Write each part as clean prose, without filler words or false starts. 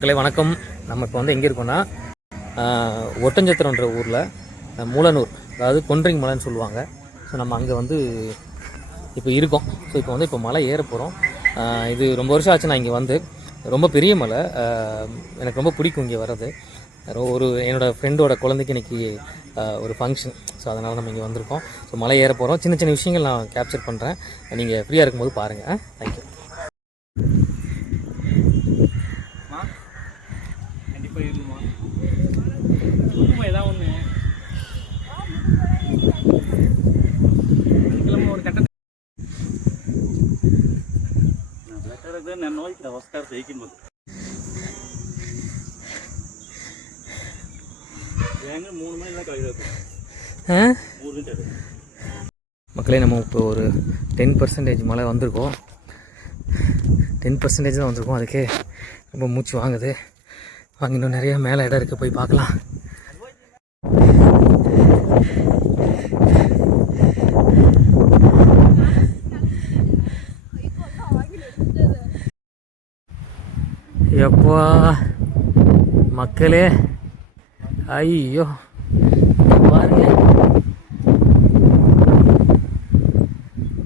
மக்களை வணக்கம். நம்ம இப்போ வந்து எங்கே இருக்கோம்னா ஒட்டஞ்சத்திரன்ற ஊரில் மூலனூர், அதாவது கொன்றிங் மலைன்னு சொல்லுவாங்க. ஸோ நம்ம அங்கே வந்து இப்போ இருக்கோம். ஸோ இப்போ வந்து மலை ஏற போகிறோம். இது ரொம்ப வருஷம் ஆச்சு நான் இங்கே வந்து. ரொம்ப பெரிய மலை, எனக்கு ரொம்ப பிடிக்கும் இங்கே வர்றது. என்னோடய ஃப்ரெண்டோட குழந்தைக்கு இன்றைக்கி ஒரு ஃபங்க்ஷன். ஸோ அதனால் நம்ம இங்கே வந்திருக்கோம். ஸோ மலை ஏற போகிறோம். சின்ன சின்ன விஷயங்கள் நான் கேப்சர் பண்ணுறேன். நீங்கள் ஃப்ரீயாக இருக்கும்போது பாருங்கள். தேங்க்யூ. மக்களே, நம்ம இப்போ ஒரு 10% மழை வந்திருக்கோம். 10% தான் வந்திருக்கோம். அதுக்கே ரொம்ப மூச்சு வாங்குது. இன்னும் நிறைய மேலே இடம் இருக்குது, போய் பார்க்கலாம். எப்பா மக்களே, ஐயோ பாருங்க,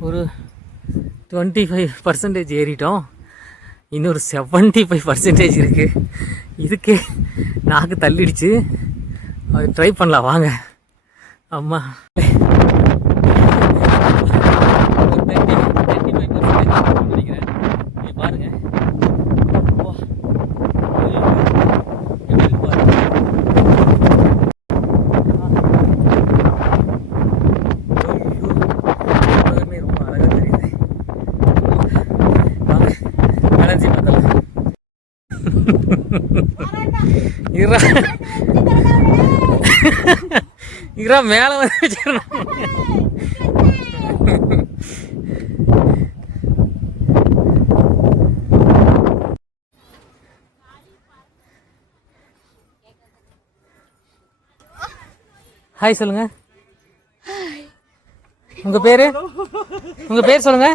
ஒரு 25% ஏறிட்டோம். இன்னொரு 75% இருக்குது. இதுக்கே நாக்கு தள்ளிடுச்சு. அது ட்ரை பண்ணலாம் வாங்க. அம்மா, நினைக்கிறேன். பாருங்க, இரா மேலே வந்து வச்சிடணும். ஹாய் சொல்லுங்க. உங்க பேரு சொல்லுங்க.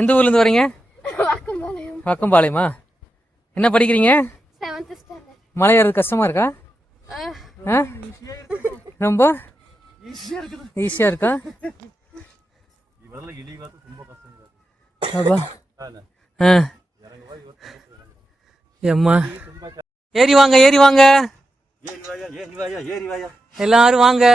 எந்த ஊர்ல இருந்து வரீங்க? வக்கம்பாளையமா? என்ன படிக்கிறீங்க? மலை ஏறது கஷ்டமா இருக்கா? ரொம்ப ஈஸியா இருக்கா? அம்மா, ஏறி வாங்க, ஏறி வாங்க, எல்லாரும் வாங்க.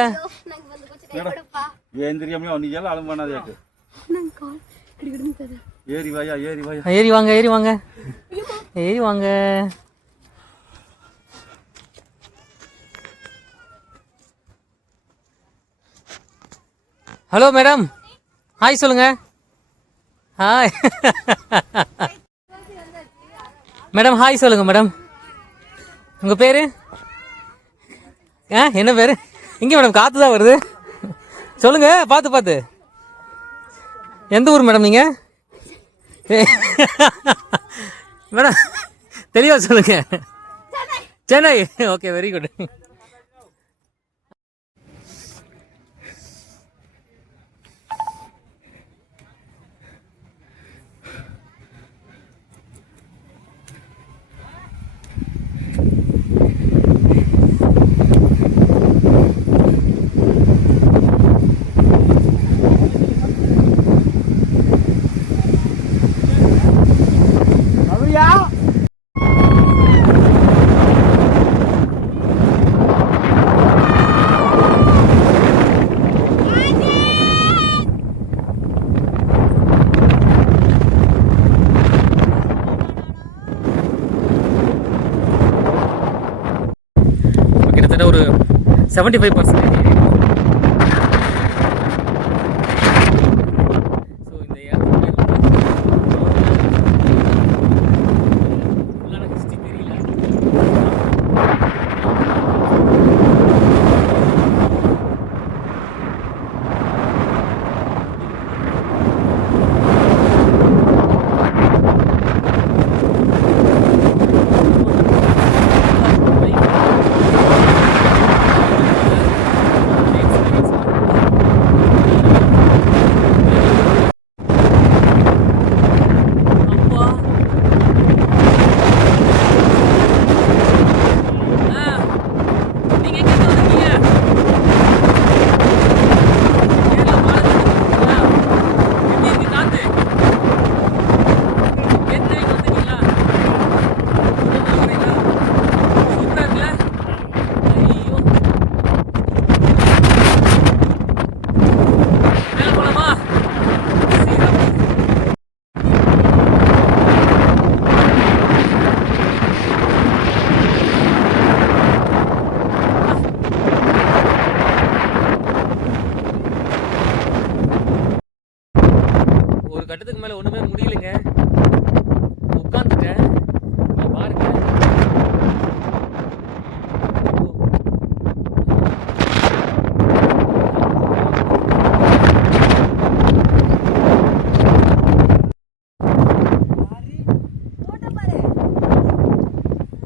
ஏறி வாங்க, ஏறி வாங்க, ஏறி வாங்க. ஹலோ மேடம், ஹாய் சொல்லுங்க. ஹாய் மேடம், ஹாய் சொல்லுங்க மேடம். உங்க பேரு என்ன பேரு? இங்கே மேடம் காத்து தான் வருது. சொல்லுங்க, பார்த்து. எந்த ஊர் மேடம் நீங்க? மேடம் தெளிவா சொல்லுங்க. சென்னை. Okay, very good. ஒரு 75%.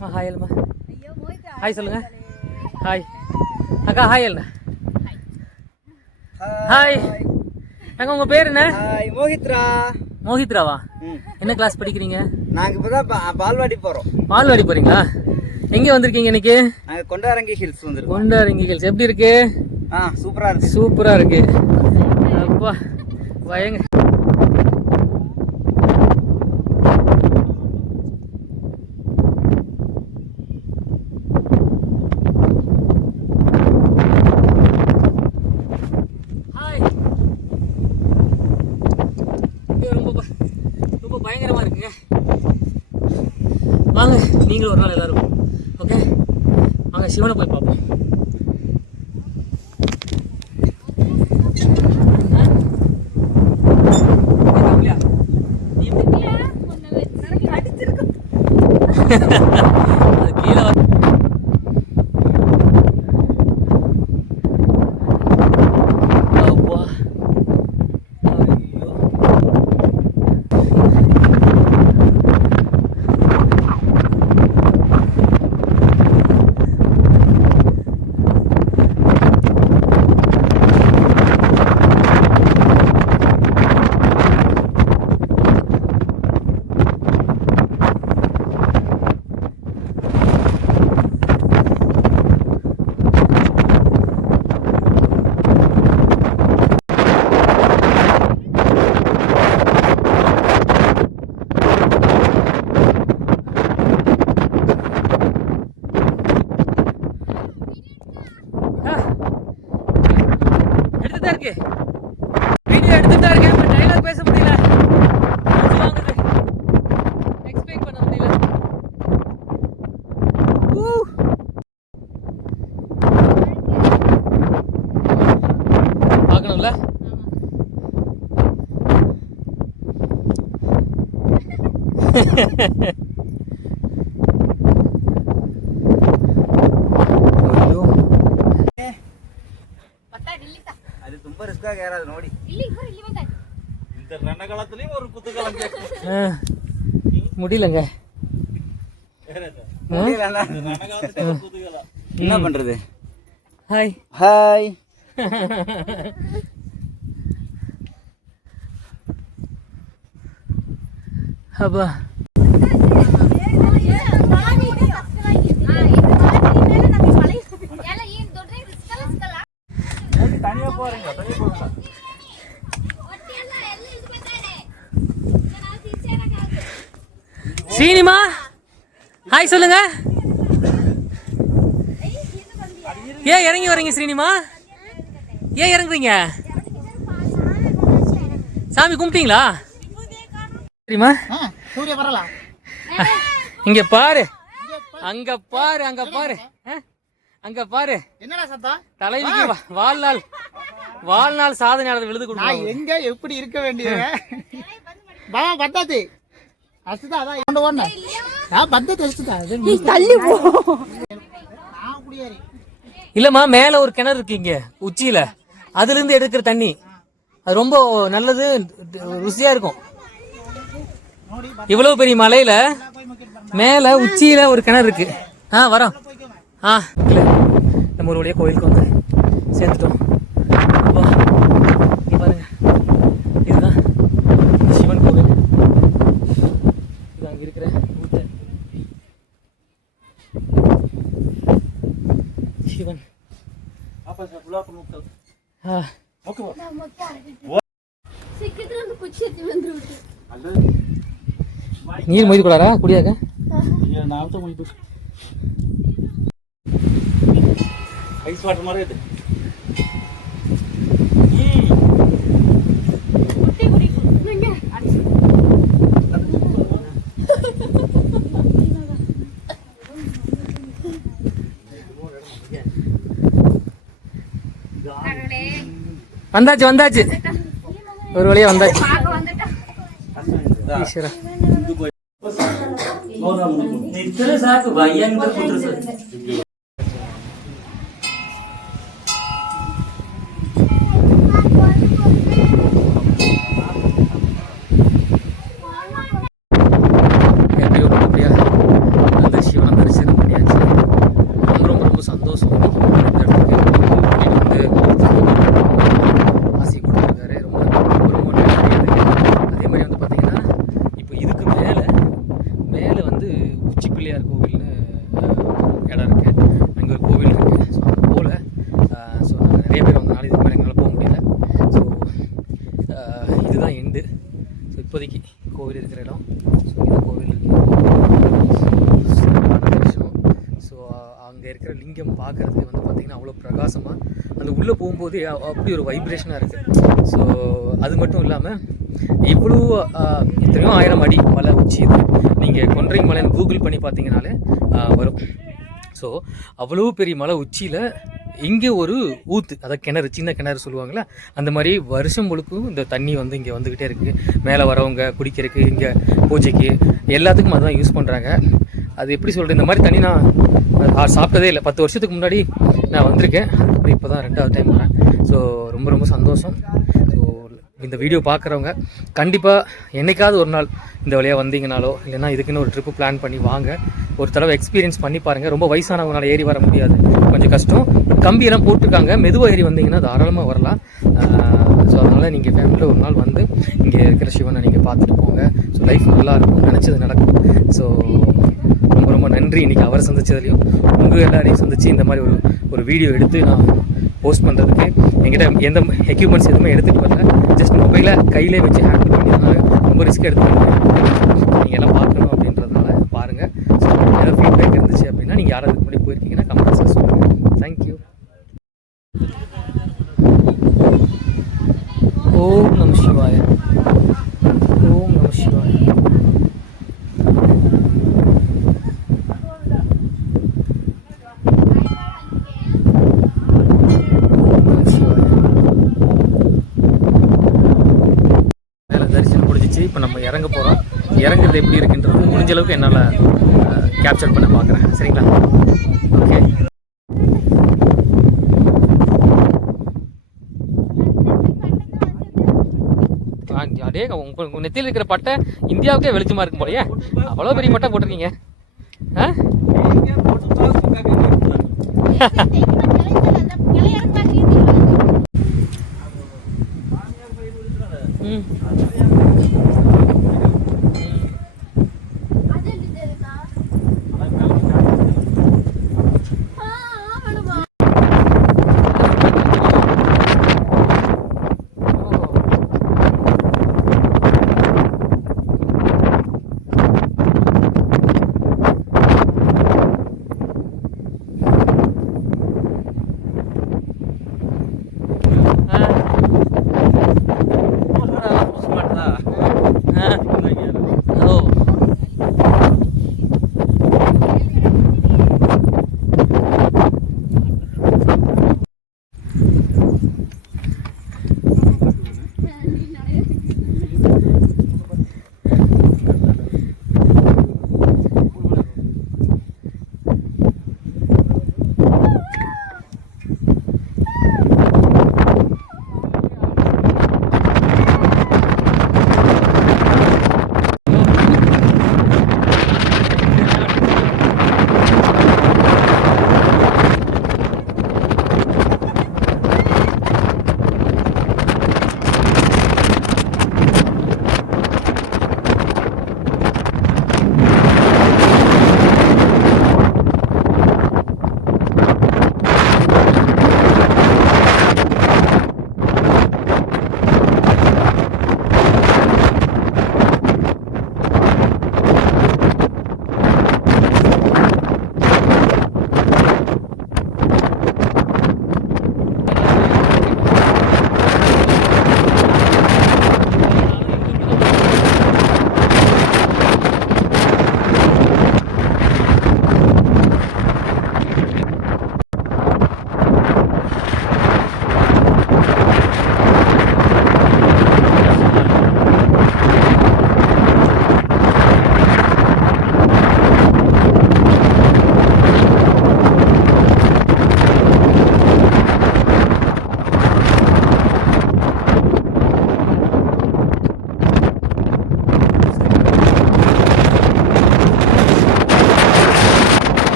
ஹாய் அல்மா. ஹாய் சொல்லுங்க. ஹாய் அக்கா. ஹாய் அல்னா. ஹாய் அக்கா. உங்க பேர் என்ன? மோஹித்ரா. மோஹித்ராவா? என்ன கிளாஸ் படிக்கிறீங்க? நாங்க இப்பதான் பால்வாடி போறோம். பால்வாடி போறீங்களா? எங்க வந்திருக்கீங்க இன்னைக்கு? நாங்க கொண்டாரங்கி ஹில்ஸ் வந்திருக்கோம். கொண்டாரங்கி ஹில்ஸ் எப்படி இருக்கு? சூப்பரா இருக்கு. சூப்பரா இருக்கு. அப்பா பயங்க. ரொம்ப பயங்கரமா இருக்குங்க. வாங்க நீங்களும் ஒரு நாள் எல்லாரும். ஓகே வாங்க சிவனை போய் பார்ப்போம். அது கீழே இருக்கு. வீடியோ எடுத்துட்டு தான் இருக்கேன். டைலாக் பேச முடியல. வாங்குது. எக்ஸ்பிளைன் பண்ண முடியல. பார்க்கணும்ல? அது ரொம்ப ரிஸ்கா ஏறாது நோடி. இந்த ரணகளத்திலயும் ஒரு குத்துகலம் கேட்கும். முடியலங்க. என்ன பண்றது? Hi hi. அப்பா தனியா போறீங்க. சீனிமா ஹாய் சொல்லுங்க. ஏன் இறங்கி வரீங்க ஸ்ரீனிமா? ஏன் இறங்குறீங்க? சாமி கும்பிட்டீங்களா? சரிம்மா இங்க பாரு, அங்க பாரு, அங்க பாரு, அங்க பாரு. என்னடா சத்தம்? தலைவிக்கு வாழ்நாள் சாதனையாளர் விழுது கொடுக்கணும். எங்க எப்படி இருக்க வேண்டியது? பாவா பத்தாது அசுதா அதான் கொண்டு ஓடுன. நான் பத்தது அசுதா நீ தள்ளி போ. நான் குடியாரி இல்லம்மா, மேல ஒரு கிணறு இருக்கு இங்க உச்சியில, அதுல இருந்து எடுக்கிற தண்ணி அது ரொம்ப நல்லது, ருசியா இருக்கும். இவ்வளவு பெரிய மலையில மேல உச்சியில ஒரு கிணறு இருக்கு. வரோம். இல்ல நம்ம ஒரு வழியா கோயிலுக்கு வந்து சேர்ந்துட்டோம். இங்க பாருங்க, இதுதான் சிவன் கோவில். இது அங்க இருக்கிற ஊத்த சிவன். நீர் மொய்து கூடாரா குடியாக்க? ஐஸ் வாட்டர் மாதிரி இது. வந்தாச்சு வந்தாச்சு, ஒரு வழியா வந்தாச்சு. சாக்கு எப்படியோ அப்படியா அந்த சிவனை தரிசி இருக்கிற லிங்கம் பார்க்குறதுக்கு வந்து பார்த்திங்கன்னா அவ்வளோ பிரகாசமாக அந்த உள்ளே போகும்போது அப்படி ஒரு வைப்ரேஷனாக இருக்குது. ஸோ அது மட்டும் இல்லாமல் இவ்வளோ எத்தனையோ 1000 அடி மலை உச்சி இது. நீங்கள் கொன்றை மலைன்னு கூகுள் பண்ணி பார்த்தீங்கனாலே வரும். ஸோ அவ்வளோ பெரிய மலை உச்சியில் இங்கே ஒரு ஊற்று, அதாவது கிணறு, சின்ன கிணறு சொல்லுவாங்களே, அந்த மாதிரி வருஷம் முழுக்கும் இந்த தண்ணி வந்து இங்கே வந்துக்கிட்டே இருக்குது. மேலே வரவங்க குடிக்கிறதுக்கு, இங்கே பூஜைக்கு எல்லாத்துக்கும் அதுதான் யூஸ் பண்ணுறாங்க. அது எப்படி சொல்கிறது, இந்த மாதிரி தண்ணி நான் சாப்பிட்டதே இல்லை. 10 வருஷத்துக்கு முன்னாடி நான் வந்திருக்கேன், அதுக்கப்புறம் இப்போ தான் 2வது டைம் வரேன். ஸோ ரொம்ப ரொம்ப சந்தோஷம். ஸோ இந்த வீடியோ பார்க்குறவங்க கண்டிப்பாக என்றைக்காவது ஒரு நாள் இந்த வழியாக வந்தீங்கனாலோ இல்லைன்னா இதுக்குன்னு ஒரு ட்ரிப்பு பிளான் பண்ணி வாங்க. ஒரு தடவை எக்ஸ்பீரியன்ஸ் பண்ணி பாருங்கள். ரொம்ப வயசானவங்களால ஏறி வர முடியாது, கொஞ்சம் கஷ்டம். கம்பியெல்லாம் போட்டிருக்காங்க, மெதுவாக ஏறி வந்தீங்கன்னா தாராளமாக வரலாம். ஸோ அதனால் நீங்கள் ஃபேமிலியில் ஒரு நாள் வந்து இங்கே இருக்கிற சிவனை நீங்கள் பார்த்துட்டு போங்க. ஸோ லைஃப் நல்லாயிருக்கும், நினச்சது நடக்கும். ஸோ ரொம்ப ரொம்ப நன்றி. இன்றைக்கி அவரை சந்திச்சதுலையும் உங்கள் எல்லாரையும் சந்தித்து இந்த மாதிரி ஒரு வீடியோ எடுத்து நான் போஸ்ட் பண்ணுறதுக்கு என்கிட்ட எந்த எக்யூப்மெண்ட்ஸ் எதுவுமே எடுத்துகிட்டு வரல. ஜஸ்ட் மொபைலை கையிலே வச்சு ஹேண்டில் பண்ணினால ரொம்ப ரிஸ்க் எடுத்துக்கிட்டு நீங்கள் எல்லாம் பார்க்கணும் அப்படின்றதுனால பாருங்கள். ஸோ ஏதாவது ஃபீட்பேக் இருந்துச்சு அப்படின்னா நீங்கள் யாராவது முன்னாடி போயிருக்கீங்கன்னா கமெண்ட்ஸில் சொல்லுங்கள். தேங்க்யூ. ஓம் நம சிவாய. ஓம் நம சிவாய. இப்போ நம்ம இறங்க போகிறோம். இறங்குறது எப்படி இருக்குன்றது முடிஞ்ச அளவுக்கு என்னால் கேப்சர் பண்ண பார்க்குறேன். சரிங்களா? ஓகே. அப்படியே உங்கள் நெத்தியில் இருக்கிற பட்டை இந்தியாவுக்கே வெளிச்சமாக இருக்கும் போலையே, அவ்வளோ பெரிய பட்டை போட்டிருக்கீங்க.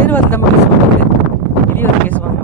ஏறுவாது நம்ம கேஸ் பண்ணுறது வெளியே வந்து பேசுவாங்க.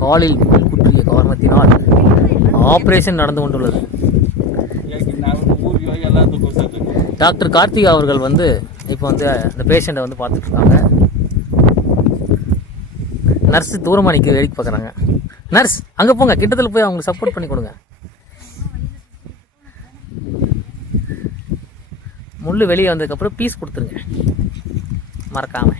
காலில் முள் குற்றிய காரணத்தினால் ஆபரேஷன் நடந்து கொண்டுள்ளது. டாக்டர் கார்த்திகா அவர்கள் வந்து இப்போ வந்து அந்த பேஷண்ட்டை வந்து பார்த்துட்டு இருக்காங்க. நர்ஸ் தூரமாக நிற்க வேடிக்கை பார்க்குறாங்க. நர்ஸ் அங்கே போங்க, கிட்டத்தில் போய் அவங்களுக்கு சப்போர்ட் பண்ணி கொடுங்க. முள் வெளியே வந்ததுக்கப்புறம் பீஸ் கொடுத்துருங்க மறக்காம.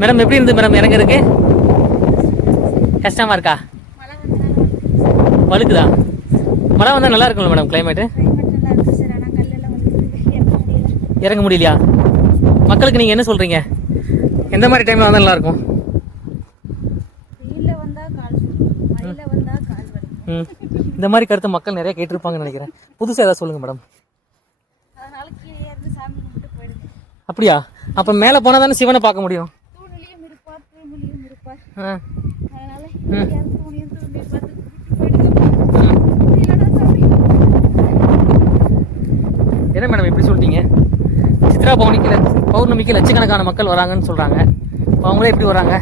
மேடம் எப்படி இருந்து மேடம் இறங்குறதுக்கு? கஷ்டமா இருக்கா? வழுக்குதா? மழை வந்தா நல்லா இருக்கும்ல மேடம் கிளைமேட்டு? இறங்க முடியலையா? மக்களுக்கு நீங்க என்ன சொல்றீங்க? எந்த மாதிரி டைம்ல வந்தா நல்லா இருக்கும்? இந்த மாதிரி கருத்து மக்கள் நிறைய கேட்டிருப்பாங்கன்னு நினைக்கிறேன். புதுசா ஏதாவது சொல்லுங்க மேடம். அப்படியா? அப்ப மேல போனா தானே சிவனை பார்க்க முடியும். என்ன மேடம் இப்படி சொல்லிட்டீங்க? சித்ரா பௌர்ணமிக்கு லட்சக்கணக்கான மக்கள் வராங்கன்னு சொல்றாங்க. அவங்களே எப்படி வராங்க?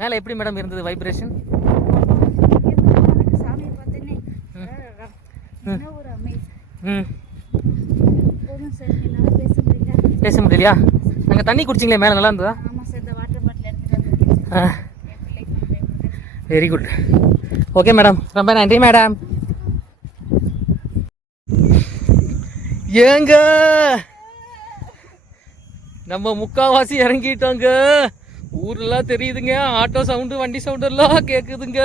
மேலே எப்படி மேடம் இருந்தது வைப்ரேஷன்? பேச முடியலையா? அங்கே தண்ணி குடிச்சிங்களே மேலே நல்லா இருந்ததா? Very good. ஓகே மேடம், ரொம்ப நன்றி மேடம். ஏங்க நம்ம முக்காவாசி இறங்கிட்டோங்க. ஊர்லாம் தெரியுதுங்க, ஆட்டோ சவுண்டு வண்டி சவுண்டு எல்லாம் கேட்குதுங்க.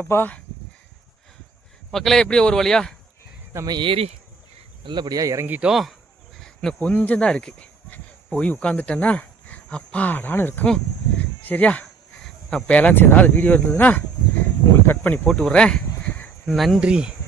ஏப்பா மக்களே, எப்படியோ ஒரு வழியா நம்ம ஏறி நல்லபடியாக இறங்கிட்டோம். இன்னும் கொஞ்சம் தான் இருக்குது. போய் உட்காந்துட்டேன்னா அப்பாடான்னு இருக்கும். சரியா? நான் பேலன்ஸ் ஏதாவது வீடியோ இருந்ததுன்னா உங்களுக்கு கட் பண்ணி போட்டு விட்றேன். நன்றி.